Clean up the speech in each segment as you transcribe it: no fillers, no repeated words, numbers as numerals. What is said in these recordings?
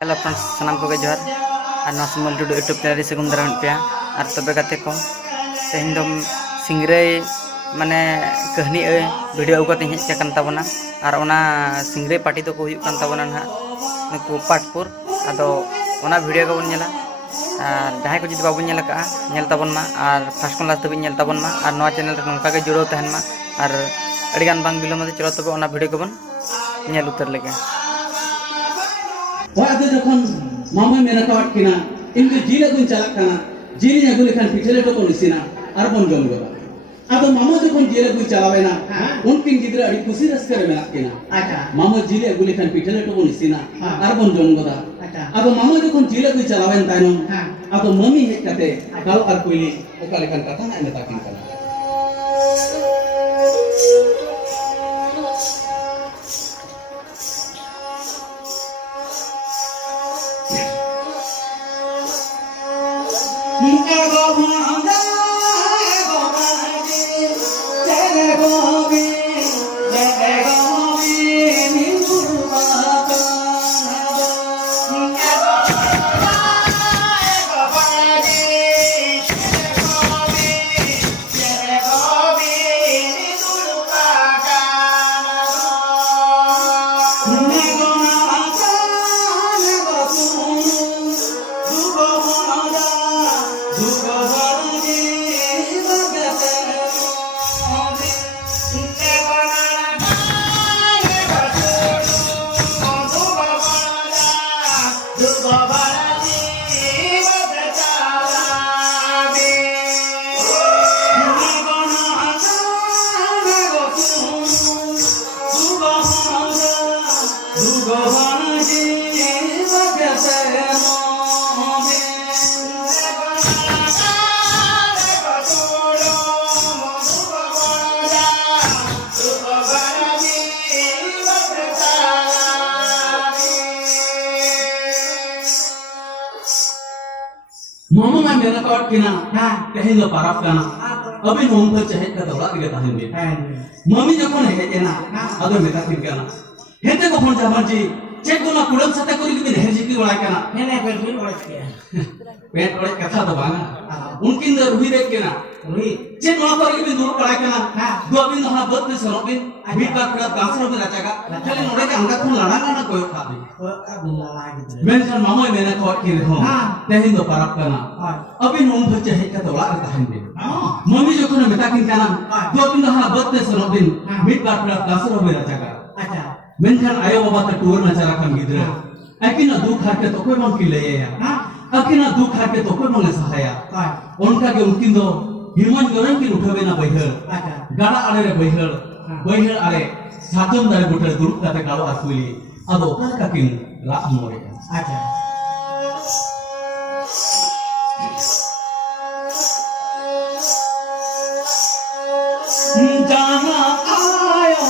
Hello friends सामान को जोहार और नॉसमल टुडू यूट्यूब चैनल से गुम दारान पे और तबे गाते को तेहन दम सिंगरे माने कहानी वीडियो उगत हेज चकन तबना और ओना सिंगरे पार्टी तो को हुयु कान तबना ना नुकु पाटपुर आदो ओना वीडियो को बन नेला और जहां को जुदी बाबू नेला का नेल तबन मा और फर्स्ट क्लास लास्ट तबी नेल तबन मा और नवा चैनल रे नोंका के जुड़ो तहन मा और अड़िगान बांग बिलम दे चलो तबे ओना वीडियो को बन नेल उतर लेगे वादे जखन मामा मेना काट किना इनके जीले गुन चलक कना जीली अगु लेखन पिछले तो निसिना आर बन जम गबा आदो मामा जखन जीले गुन चलावेना उनकिन गिदरा अड़ी खुशी रस्के रे मेना किना अच्छा मामा जीले अगु लेखन पिछले तो निसिना आर बन जम गबा अच्छा आदो मामा जखन जीले गुन चलावेन तायनो आदो मम्मी हे कते काल आर कोइली ओका लेखन कथा ना मेता किन कना मामा मैं मेरा काट किना कहीं लो पाराफ काना अभी नोम पर चहेत का दौड़ा के ताहिन बे मम्मी जखन हेजेना अदो मेता किन काना हेते को फोन जामन जी चेक कोना कुडम सते कोरी के हेर जी की बड़ा काना ने पेट बिन बड़ा किया पेट बड़ा कथा तो बांगा उनकिन दर रुही देख केना रुही चेक नो कोरी के दूर पड़ा केना दो अबिन ना बद में सरो बिन बीट का खड़ा कांसर में रचागा चले नोड़े के अंगा खून लड़ा ना कोई खा भी मेंशन मामा मेना काट किन हो तेहिन दो पाराफ काना अभी नोम पर चहेत का दौड़ा के ताहिन बे मम्मी जखन मेता किन काना दो अबिन ना बद में सरो बिन बीट का खड़ा कांसर में रचागा अच्छा मेनखान आयो बाबा का टूर ना चला कम गिदरा अकिना दुख हाके तो कोई मन की ले या अकिना दुख हाके तो कोई मन सहाया उनका के उनकिन दो हिमन गरम की उठबे ना बहिर गाड़ा आड़े रे बहिर आड़े सातम दारे बुटर दुरुप काते कालो आसुली अदो का किन ला मोरे अच्छा जाना आयो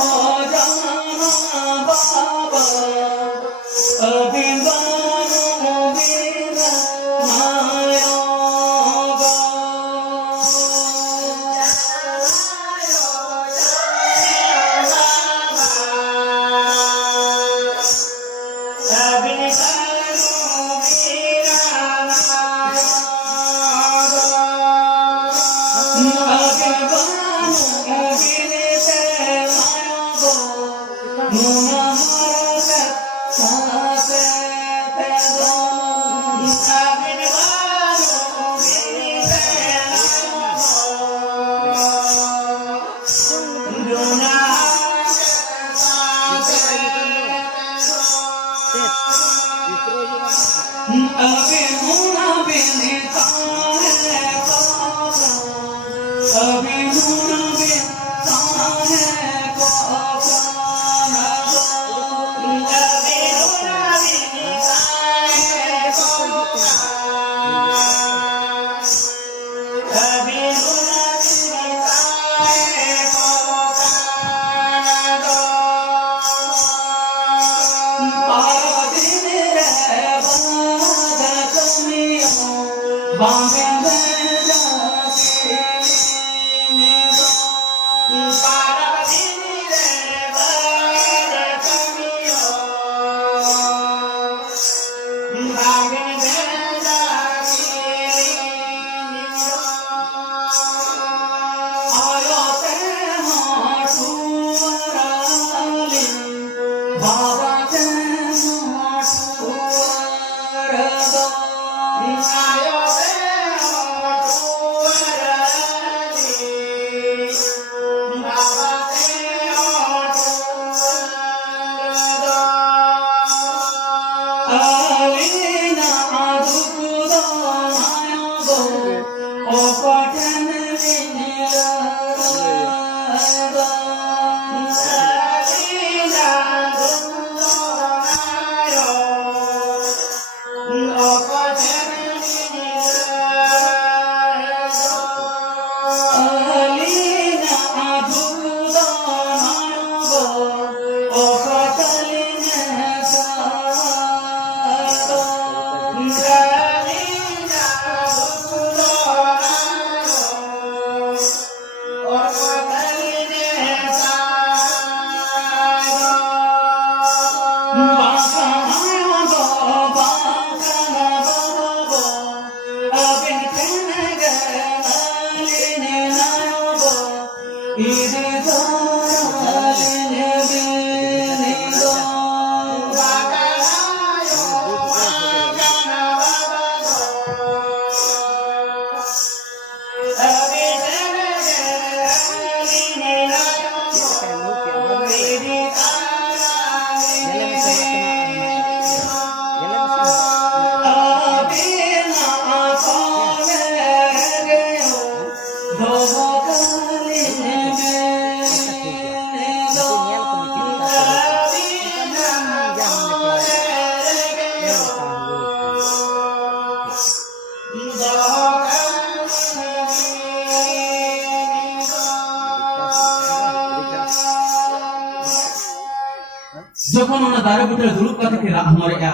जखन उन्हें दारे बुटे दुरुप का के राह हमारे या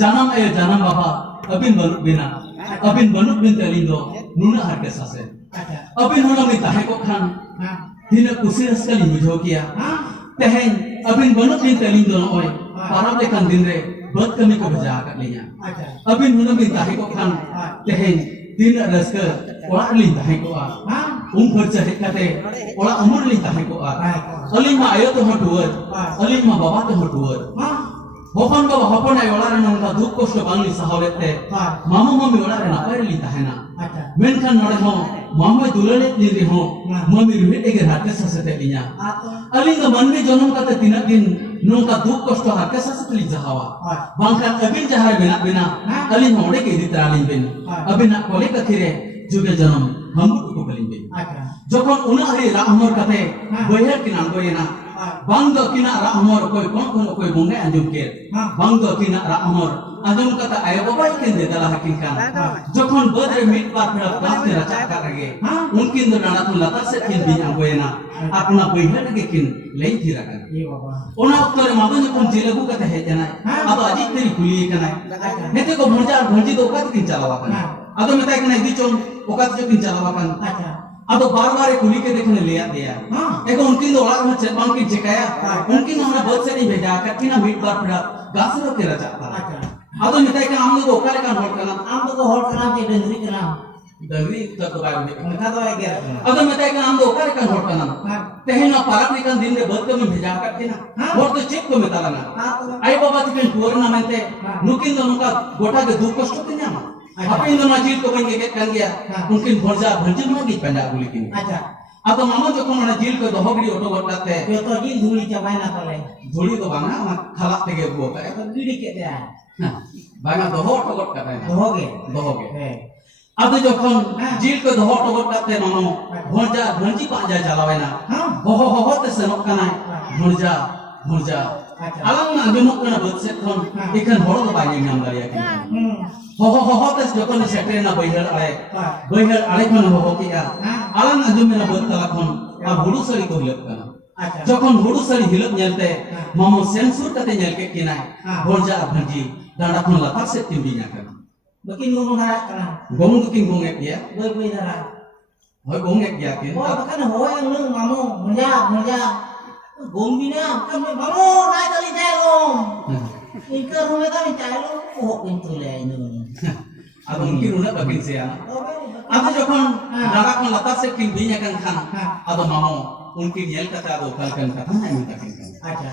जानम आयो जानम बाबा अबिन बनुक बिना अबिन बनुक बिन तेलिंग दो नुना हर के सासे अबिन हुना में ताहे को खान हिना कुसी रस्कली बुझो किया तहें अबिन बनुक बिन तेलिंग दो ओए पारम लेकन दिन रे बद कमी को बजा कर लिया अबिन हुना में ताहे को खान तहें दिन रस्क ओला लिंग ताहे को आ फर्चा हेकते ओला अमर लिंग ताहे को आ अलिंग मा आयो तो हटुवर अलिंग मा बाबा तो हटुवर हपन बाबा हपन आय ओला रे नंका दुख कष्ट बांगली सहावलेते मामा मम्मी ओला रे नापाय लिंग ताहेना मेनखान नोडे हो मामा दुलले निरि हो मम्मी रुहित एगे हाते ससते लिया अलिंग मनमे जन्म काते तीन दिन नोका दुख कष्ट हाते ससते लि जहावा बांखान अबिन जहार बिना बिना अलिंग ओडे के दित्रा लिंग बिन अबिन कोले कथिरे जुगे जन्म हम को कलिंग बिन जखन उना हरि रामर काते बहर किना गोयना बांग दो किना रामर कोई कोन कोई बुंगे अंजुम के बांग दो किना रामर अंजुम कता आय बाबा किन दे दला हकिन का जखन बदरे मिट पार फेरा गास के रचा का रगे उनकिन दो डाना तो लता से किन बिना गोयना अपना बहर के किन लेई थिरा का ये बाबा ओना उत्तर मादो जखन जिलेबू कते हे जना अब अजी तेरी कुली कना नेते को भंजी दो का किन चलावा का अदो मेता कना इदी चोन ओका जो किन चलावा का अब बार-बार कुली के देखने लिया दिया एको उनकिन दो ओला में चेपांग की चिकाया उनकिन हमरा बहुत से नहीं भेजा कतिना मीट बार फिरा गासरो के रचा अब मिताई का आम दो ओकाले का होट कना आम दो होट कना के डंगरी कना डंगरी तो बाय उनका तो आए गया अब मिताई का आम दो ओकाले का होट कना तेहना पारक निकन दिन रे बद में भेजा कतिना होट तो चेप को मेता लगा आई बाबा तिकन टूरना मेंते नुकिन दो नुका गोटा के दुख कष्ट तिना apa yang najil ko bang ge kan gya mungkin borja bhanjin ma gi panda guli kin acha अब मामा जो को najil ko dohogri auto gotate yo to jil dhuli chabai na tole dhuli to banga ma khala tege bo ka to gidi ke dia banga doho auto got kata dohoge अब जो को jil ko doho auto gotate mama borja bhanji pa ja jalawena ho te senok kana borja alang na jumuk kana bot set kon ikan horo to bai nyam daria kin ho tes jokon setre na bahir ale kon ho kiya alang ajum na bot kala kon a hudu sari ko hilap kana jokon hudu sari hilap nyelte mamo sensor kate nyel ke kinai borja bhanji danda kon latak set timbinya kana bakin ngomong harak kana gomong king gongek ya boi dara hoi gongek ya kin oh kan ho yang lung mamo manja gombina kan mamo nai tali jalom ikan rumah kami calo oh pintu le ini अब उनकी उन्हें बगिन से आना अब जब नागा को लता से किन भी यकन खाना अब मामो उनकी न्याल का तारो कल कन का था नहीं तक किन अच्छा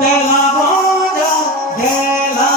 देला बोजा देला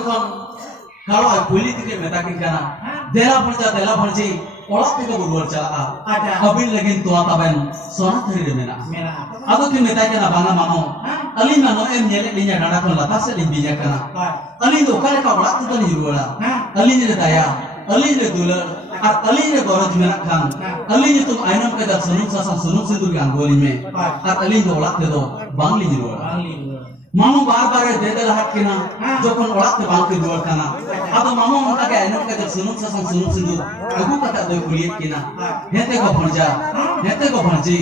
jokon kalau ay politik ke metakin kana dela bharji orak teke buruar chala abin lagin tua taben sona thari de mena ado kin metai kana banga mamo alin mano em nyele linya dada kon lata se lin binya kana alin do kale ka orak tu ni ruara alin ne daya alin ne dula ar alin ne goroj mena khan alin ne tum ainam ke da sunum sindur gangoli me ar alin do orak te do bang lin ruara मामो बार-बार दे दे लाहट किना जोखन ओळाक ते बांके दुवर काना आदो मामो उनका के आइनो के सुनुक सिंदूर अगु कथा दे कुलियत किना हेते को भणजी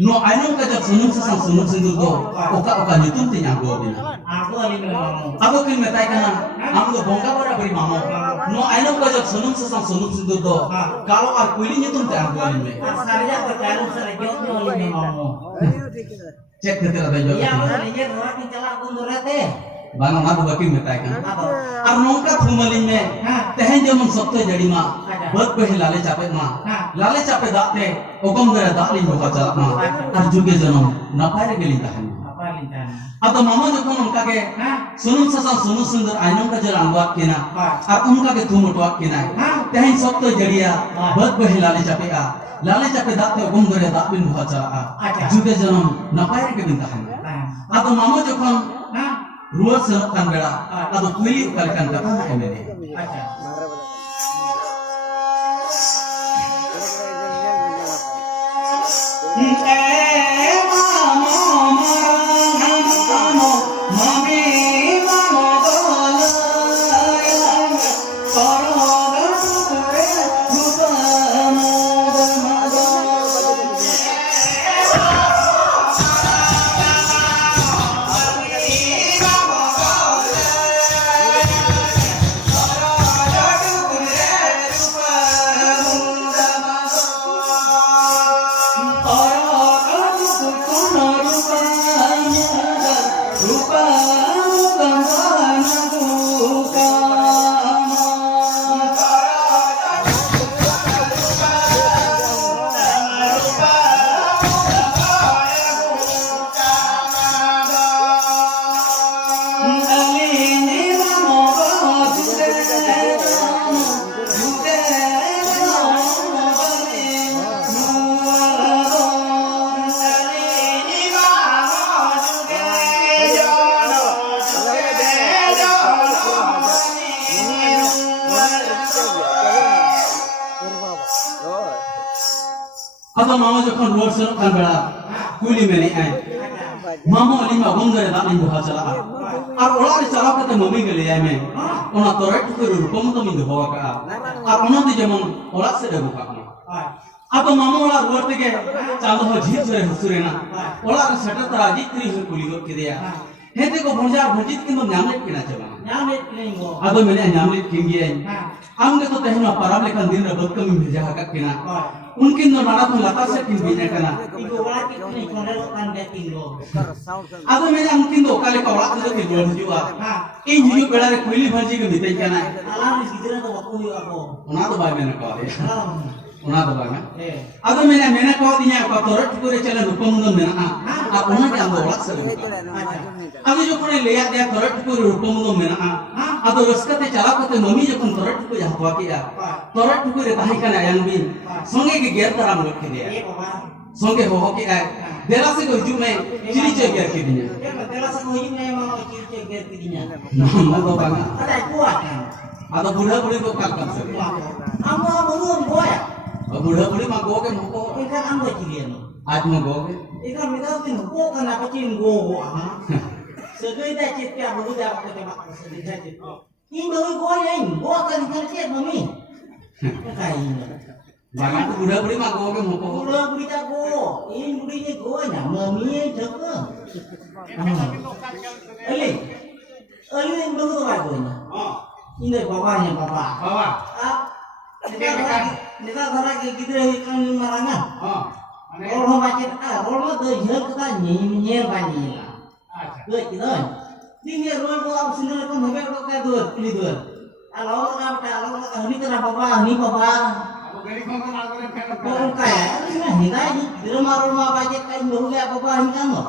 नो आइनो के सुनुक सिंदूर दो ओका नितुम ते न्यागो बिना आदो किन मेताय काना आम दो बोंगा बरा बरी मामो नो आइनो के सुनुक सिंदूर दो कालो आर कुली नितुम ते आगो में सारिया तो कालो सारे जो ले मामो cek ketika ada jawab. Iya, makanya orang yang jalan kundurat deh. Bang Ahmad baki metai kan. Ar nongka thumalin me tehen jemun sabte jadi ma. Bad pehi lale capek ma. Lale capek dak te okom gere dak lin boka jalak ma. Ar juge janam napai re gelin tahan. Atau mama jokon unka ke sunum sundur ainong ka jalan buat kina. Ar unka ke thumutwak kina. Tehen sabte jadiya bad pehi lale capek a. लाले चापे दाते ओगम गरे दाबिन बुहा चला जुगे जनम नपाय के बिनताहन आदो मामो जखन रुवा सनक कान बेड़ा आदो पुली उकाल कान कथा एमेने Atau mama jokon ruar seno kan bela kuli meni ay mama ali ma bongare da ling buha chala ar ola ri chala kate mami gele ay me ona toret ko rupam to min ho ka ar ona di jemon ola se debu ka atau mama ola ruar tege chalo ho jhit jore husure na ola ri seta tara jitri ho kuli go kidia hete ko bonjar bhojit kindo nyamlet kina chaba nyamlet kingo ado mene nyamlet kingi ay amge to tehna parab lekan din ra bad kami bheja ka kina उनकी ननारा तो लता से किन बिना करना eco वाला कितने कोने लोकान के किलो आदो मैंने उनकी दो काले कवड़ा तो के बोल जुआ इन जुजु बेड़ा रे कोइली भंजी के बिते करना आलाम इस गिदरा तो वको यो ako उना तो भाई मैंने कहा उना तो भाई मैं आदो मैंने कहा दिया का तोरट को रे चले रूपम मुंदन मेना आ उना के अंदर ओला से आदो जो कोने ले आ तोरट को रूपम मुंदन मेना आदो रस्कते चला कते मम्मी जो कोन तोरट को हवा किया तोरट को रे ताही कना yang bin संगे के गेर तरह लोग के दिया संगे हो के आए देला से कोई जुमे चिली चे गेर के दिया देला से कोई जुमे मानो चिली चे गेर के दिया ना तो बांगा ada kuat ada बुढ़ा बुढ़ी को काल कर सके amo belum goya बुढ़ा बुढ़ी मा गो के मको ikan amo cilian आज मा गो के ikan minta tin go kenapa cin go segai dah cit ya baru dah pakai tembak sedih dah cit ini baru goya ini go kan kan cit mami kayak ini बांगा तो बुढ़ा बुढ़ी मा गो के मको budak berita go ini budinya go nya mami jaga eli yang baru tu baru nya ini bapaknya bapak Baba kita lagi kita ikan marangan orang macam orang tu jauh kita nyer banyak lah kita ini orang tu aku sendiri kan sampai orang tu dua pilih dua kalau ini kenapa bapak orang kaya ini lagi di rumah banyak kain baru ya bapak ini kan loh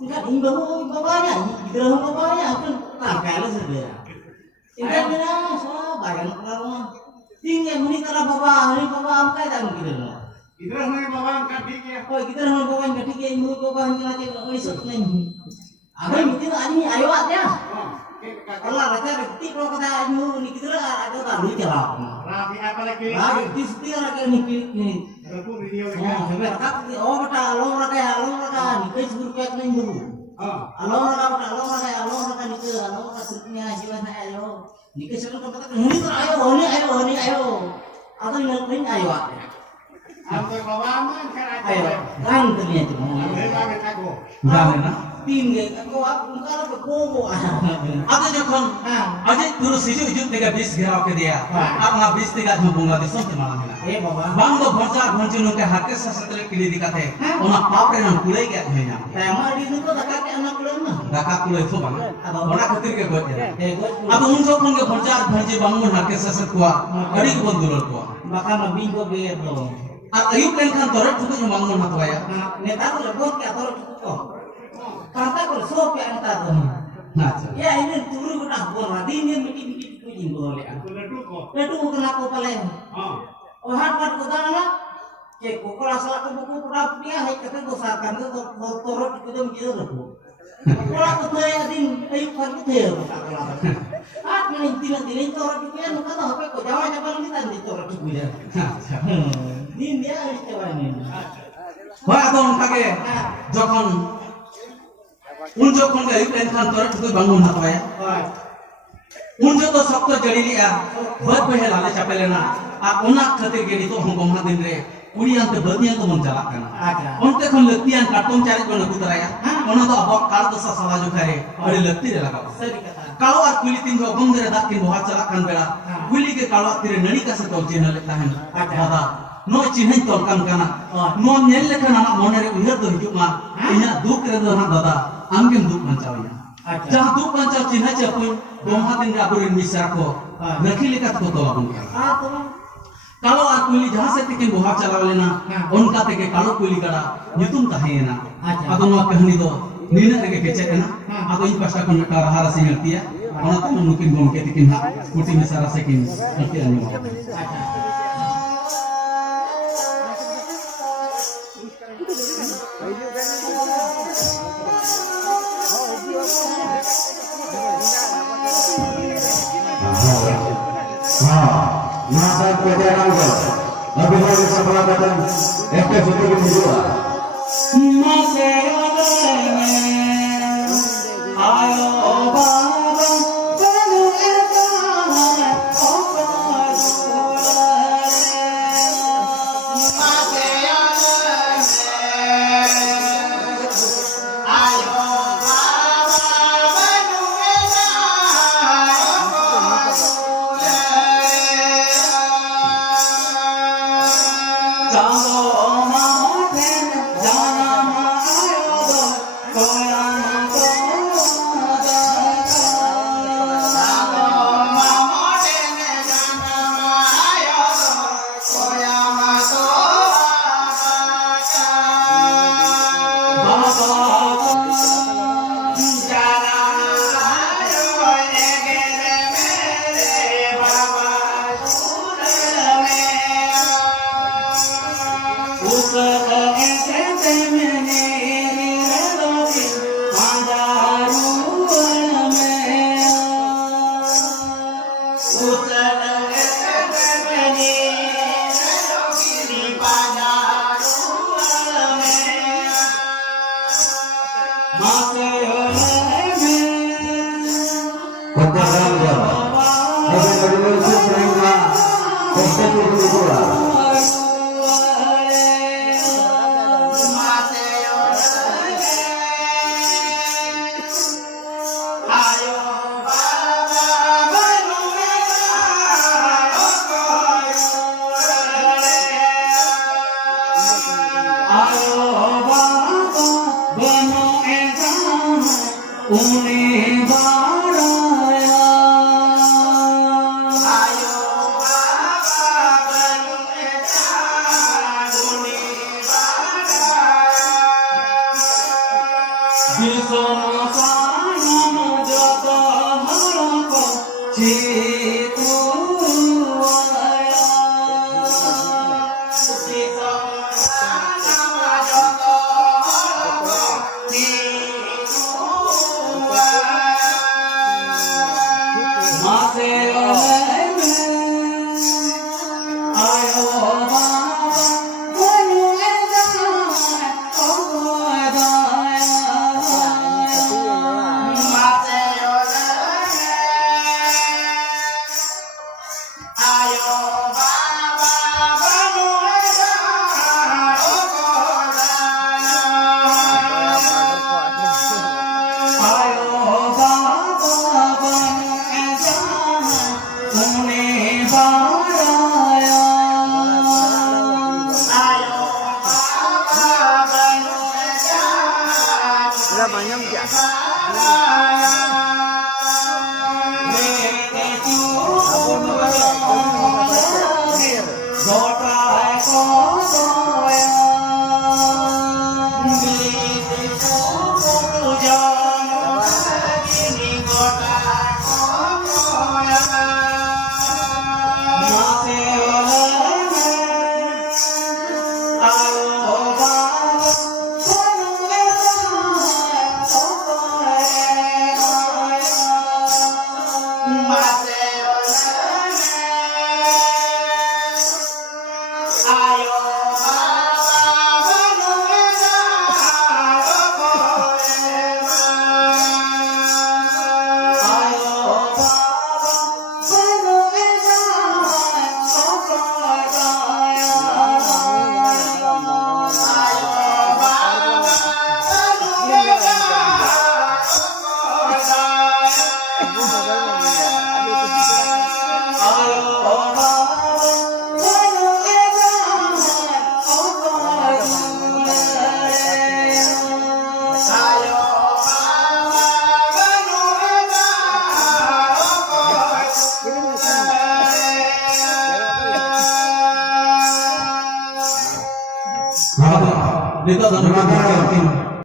tidak ini baru bapaknya di rumah bapaknya kan kaya lah sebenarnya Ingat na so bayan kalau tinggal muni tara baba am kaya dah mungkin lah. इधर हमें बाबा का ठीक है Oh kita orang baba yang ketiga ibu baba yang lagi isut nih. Abang mungkin ani ayo aja. Kalau ada bukti kalau kata ibu ni kita ada tak lu jalan. रात apa lagi Lagi di sini lagi ni. aku video Oh hebat kap oh bata along raga ni kes guru kayak nih dulu. Along raga ni ke along raga sirnya jalan ayo. Ni kes kalau kata ni ayo. Atau yang lain ayo aja. हम तो बाबा में कर Ayo, kan ternyata mau. मेरा बेटा को Enggak enak. Tinggal aku kalau berkobo. Ada jokon. Aja terus hijau tiga bis gerau ke dia. Apa bis tiga jumpunga di sana malam ini. Baba. Bang do boncar nungke hake sasatre kili dikate. Ona papre nang kulai ke hanya. Tema di situ tak ada anak belum mah. Daka kulai itu bang. Ona khatir ke buat ya. Got Apa unjuk pun ke boncar bangun hake sasat kuah. Adi ke bondulur kuah. bakal lebih go biar belum. Ayub kan torot juga yang bangun hatwa ya. Neta tu lebih ke atau cukup. Kata kalau sop yang neta tu. Nah, Ya ini turu udah bola di ini miti kucing boleh. Laddu को Itu kena ko palen. हां Oh hat ko dana. Cek ko kalau salah ko buku udah dia hai kata ko sarkan ko torot ko dem kira lepo. Kalau ko teh adin ayub kan ko teh. Hat main tilang torot ko ya nuka tahu apa ko jawa jawa ni tan di torot ko ya. Din dia harus coba ini. wah atau kage jokon unjuk pun ke ayub kan torot juga bangun hatwa ya. Unjuk to sabto jadi dia. Buat behel ala capelena. Una khatir gedi to hongkong hadin re. Uni yang tebetnya to menjalakkan. Ada. Onte kon letian kartong cari kono kutaraya. Ono to abok kar to sasalah jukare. Ade leti de laga. Seri kata. Kalau aku kulit tinggal gong dari dakin bawa celakan bela. Kulit ke kalau tiri nari kasih tol cina letahan. Ada. No cina tolkan kana. No nyel kan anak monere uhir to hidup mah. Inya duk re do dada. Angin duk mancawnya. Jah duk mancaw cina cepun. Gong hatin gaburin misarko. Nakili kat ko to abun. Tuh. Kalau aku kulit jahat setikin bawa celawalena. On kate ke kalau kulit kada nyutum tahena. Atau no kahani do. Nina rege kecek na. Atau ini pasti akan karahara singerti ya. Ona tuh mungkin gom ketikin ha. Kuti misara sekin. Nanti anu. Masa keadaan lebih dari sebelah badan FK Sudir Kedua. Jangan Kita